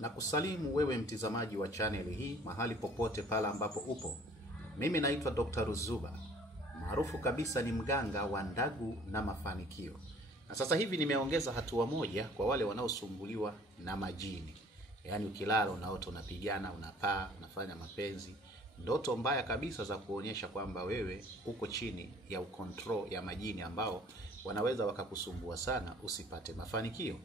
Na kusalimu wewe mtizamaji wa channel hii mahali popote pala ambapo upo. Mimi naitwa Dr. Ruzuba. Maarufu kabisa ni mganga wa ndagu na mafanikio. Na sasa hivi nimeongeza hatua moja kwa wale wanaosumbuliwa na majini. Yaani ukilala unaota unapigana, unapaa, unafanya mapenzi. Ndoto mbaya kabisa za kuonyesha kwamba wewe uko chini ya ukontrol ya majini ambao wanaweza wakakusumbua sana usipate mafanikio.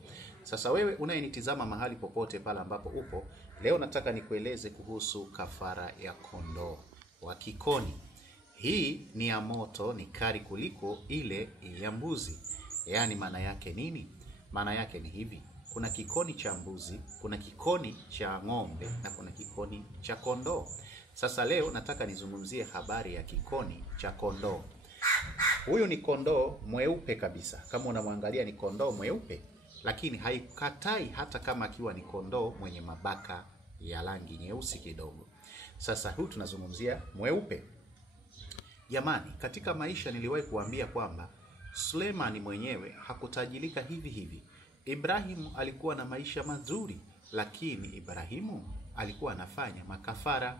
Sasa wewe unayenitizama mahali popote pala ambapo upo, leo nataka nikueleze kuhusu kafara ya kondoo wa kikoni. Hii ni ya moto, ni kali kuliko ile ya mbuzi. Yaani maana yake nini? Maana yake ni hivi. Kuna kikoni cha mbuzi, kuna kikoni cha ng'ombe na kuna kikoni cha kondoo. Sasa leo nataka nizungumzie habari ya kikoni cha kondoo. Huyu ni kondoo mweupe kabisa. Kama unamwangalia ni kondoo mweupe, lakini haikatai hata kama akiwa ni kondoo mwenye mabaka ya rangi nyeusi kidogo. Sasa huyu tunazungumzia mweupe. Jamani, katika maisha niliwahi kuambia kwamba Suleiman mwenyewe hakutajirika hivi hivi. Ibrahimu alikuwa na maisha mazuri, lakini Ibrahimu alikuwa anafanya makafara.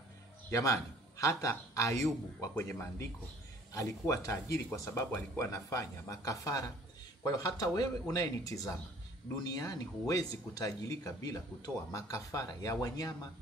Jamani, hata Ayubu wa kwenye maandiko alikuwa tajiri kwa sababu alikuwa anafanya makafara. Kwa hiyo hata wewe unayenitizama duniani huwezi kutajirika bila kutoa makafara ya wanyama.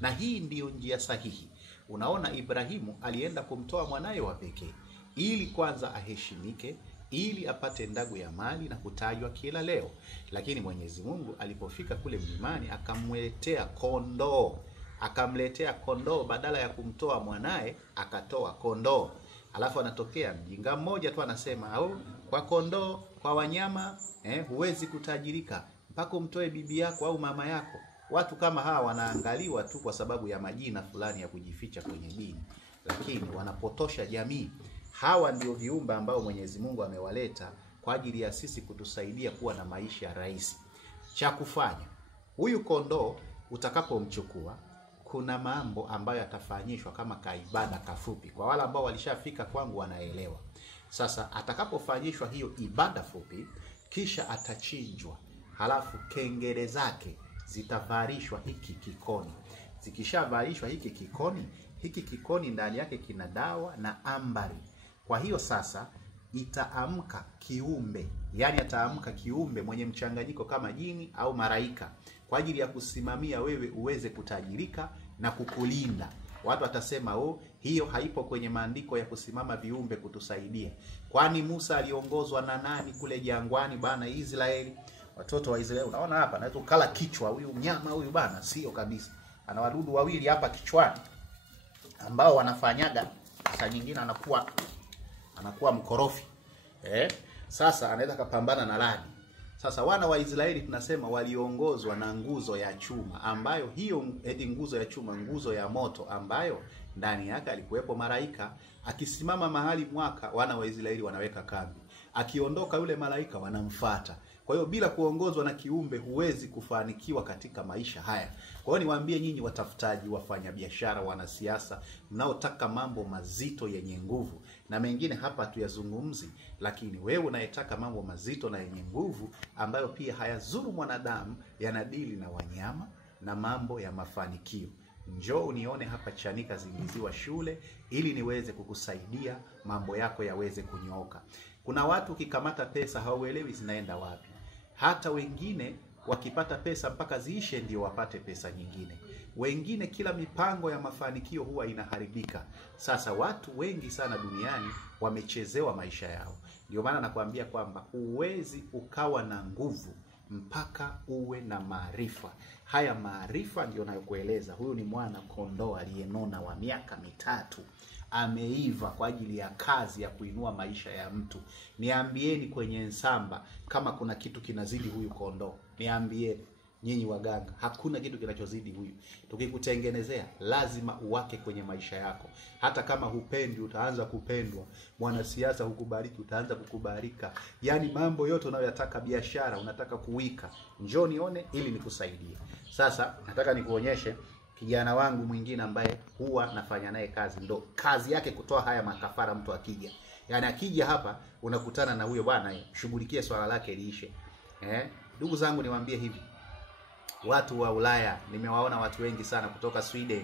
Na hii ndiyo njia sahihi. Unaona, Ibrahimu alienda kumtoa mwanaye wa pekee ili kwanza aheshimike, ili apate ndagu ya mali na kutajwa kila leo. Lakini Mwenyezi Mungu alipofika kule mlimani akamletea kondoo. Akamletea kondoo, badala ya kumtoa mwanae akatoa kondoo. Alafu anatokea mjinga mmoja tu anasema, "Au kwa kondoo, kwa wanyama huwezi kutajirika mpaka umtoe bibi yako au mama yako." Watu kama hawa wanaangaliwa tu kwa sababu ya majina fulani ya kujificha kwenye dini, lakini wanapotosha jamii. Hawa ndio viumbe ambao Mwenyezi Mungu amewaleta kwa ajili ya sisi kutusaidia kuwa na maisha rahisi. Cha kufanya, huyu kondoo utakapomchukua, kuna mambo ambayo yatafanyishwa kama kaibada kafupi. Kwa wale ambao walishafika kwangu wanaelewa. Sasa atakapofanyishwa hiyo ibada fupi, kisha atachinjwa. Halafu kengele zake zitavarishwa hiki kikoni. Zikishavarishwa hiki kikoni ndani yake kina dawa na ambari. Kwa hiyo sasa itaamka kiumbe, yani ataamka kiumbe mwenye mchanganyiko kama jini au malaika kwa ajili ya kusimamia wewe uweze kutajirika na kukulinda. Watu watasema, "Oh, hiyo haipo kwenye maandiko ya kusimama viumbe kutusaidia." Kwani Musa aliongozwa na nani kule jangwani bana Israeli? Watoto wa Israeli unaona hapa anaweza kula kichwa huyu mnyama huyu bana, sio kabisa. Ana wadudu wawili hapa kichwani ambao wanafanyaga saa nyingine anakuwa mkorofi. Sasa anaweza kupambana na radi. Sasa wana wa Israeli tunasema waliongozwa na nguzo ya chuma, ambayo hiyo nguzo ya chuma, nguzo ya moto ambayo ndani yake alikuwepo malaika. Akisimama mahali mwaka, wana wa Israeli wanaweka kambi. Akiondoka yule malaika wanamfuata. Kwa hiyo bila kuongozwa na kiumbe huwezi kufanikiwa katika maisha haya. Kwa hiyo niwaambie nyinyi watafutaji, wafanya biashara, wanasiasa, mnaotaka mambo mazito yenye nguvu, na mengine hapa tuyazungumzi, lakini wewe unayetaka mambo mazito na yenye nguvu ambayo pia hayazuru mwanadamu, yanadili na wanyama na mambo ya mafanikio, njoo unione hapa Chanika Zingiziwa Shule ili niweze kukusaidia mambo yako yaweze kunyooka. Kuna watu kikamata pesa hauelewi zinaenda wapi. Hata wengine wakipata pesa mpaka ziishe ndio wapate pesa nyingine. Wengine kila mipango ya mafanikio huwa inaharibika. Sasa watu wengi sana duniani wamechezewa maisha yao. Ndio maana nakwambia kwamba huwezi ukawa na nguvu mpaka uwe na maarifa. Haya maarifa ndio nayokueleza. Huyu ni mwana kondoo aliyenona wa miaka 3. Ameiva kwa ajili ya kazi ya kuinua maisha ya mtu. Niambieni kwenye nsamba kama kuna kitu kinazidi huyu kondoo. Niambieni nyinyi waganga, hakuna kitu kinachozidi huyu. Tukikutengenezea lazima uwake kwenye maisha yako. Hata kama hupendi utaanza kupendwa. Mwanasiasa hukubariki utaanza kukubarika. Yaani mambo yote unayoyataka, biashara unataka kuwika, njoo nione ili nikusaidie. Sasa nataka nikuonyeshe kijana wangu mwingine ambaye huwa nafanya naye kazi. Ndo kazi yake kutoa haya makafara mtu akija. Yaani akija hapa unakutana na huyo bwana, shughulikie swala lake liishe. Ndugu zangu niwaambie hivi. watu wa Ulaya, nimewaona watu wengi sana kutoka Sweden,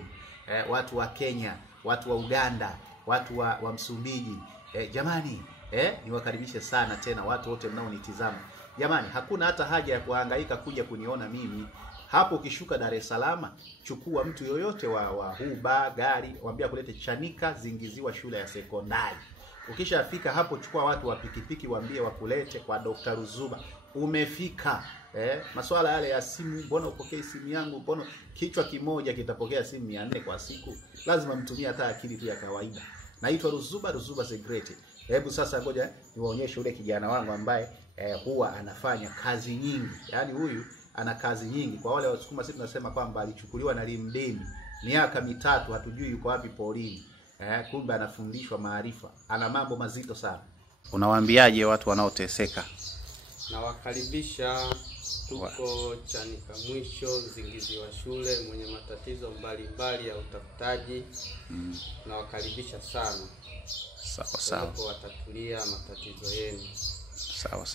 watu wa Kenya, watu wa Uganda, watu wa Msumbiji. Jamani, niwakaribishe sana tena watu wote mnaonitizama. Jamani, hakuna hata haja ya kuhangaika kuja kuniona mimi. Hapo ukishuka Dar es Salaam, chukua mtu yoyote wa Huba gari, waambia kulete Chanika Zingiziwa shule ya sekondari. Ukishafika hapo, chukua watu wa pikipiki, waambie wakulete kwa Dr. Ruzuba. Umefika. Masuala yale ya simu, mbona upokee simu yangu, mbona kichwa kimoja kitapokea simu 400 kwa siku? Lazima mtumie hata akili tu ya kawaida. Naitwa Ruzuba, Ruzuba the Great. Hebu sasa ngoja niwaonyeshe ule kijana wangu ambaye huwa anafanya kazi nyingi. Yaani huyu ana kazi nyingi. Kwa wale Wasukuma sisi tunasema kwamba alichukuliwa na limdeni miaka 3, hatujui yuko wapi porini. Kumbe anafundishwa maarifa. Ana mambo mazito sana. Unawaambiaje watu wanaoteseka? Nawakaribisha, tuko Chanika mwisho Zingiziwa shule, mwenye matatizo mbalimbali ya utafutaji. Nawakaribisha sana. Sawa. Watatulia matatizo yenu. Sawa.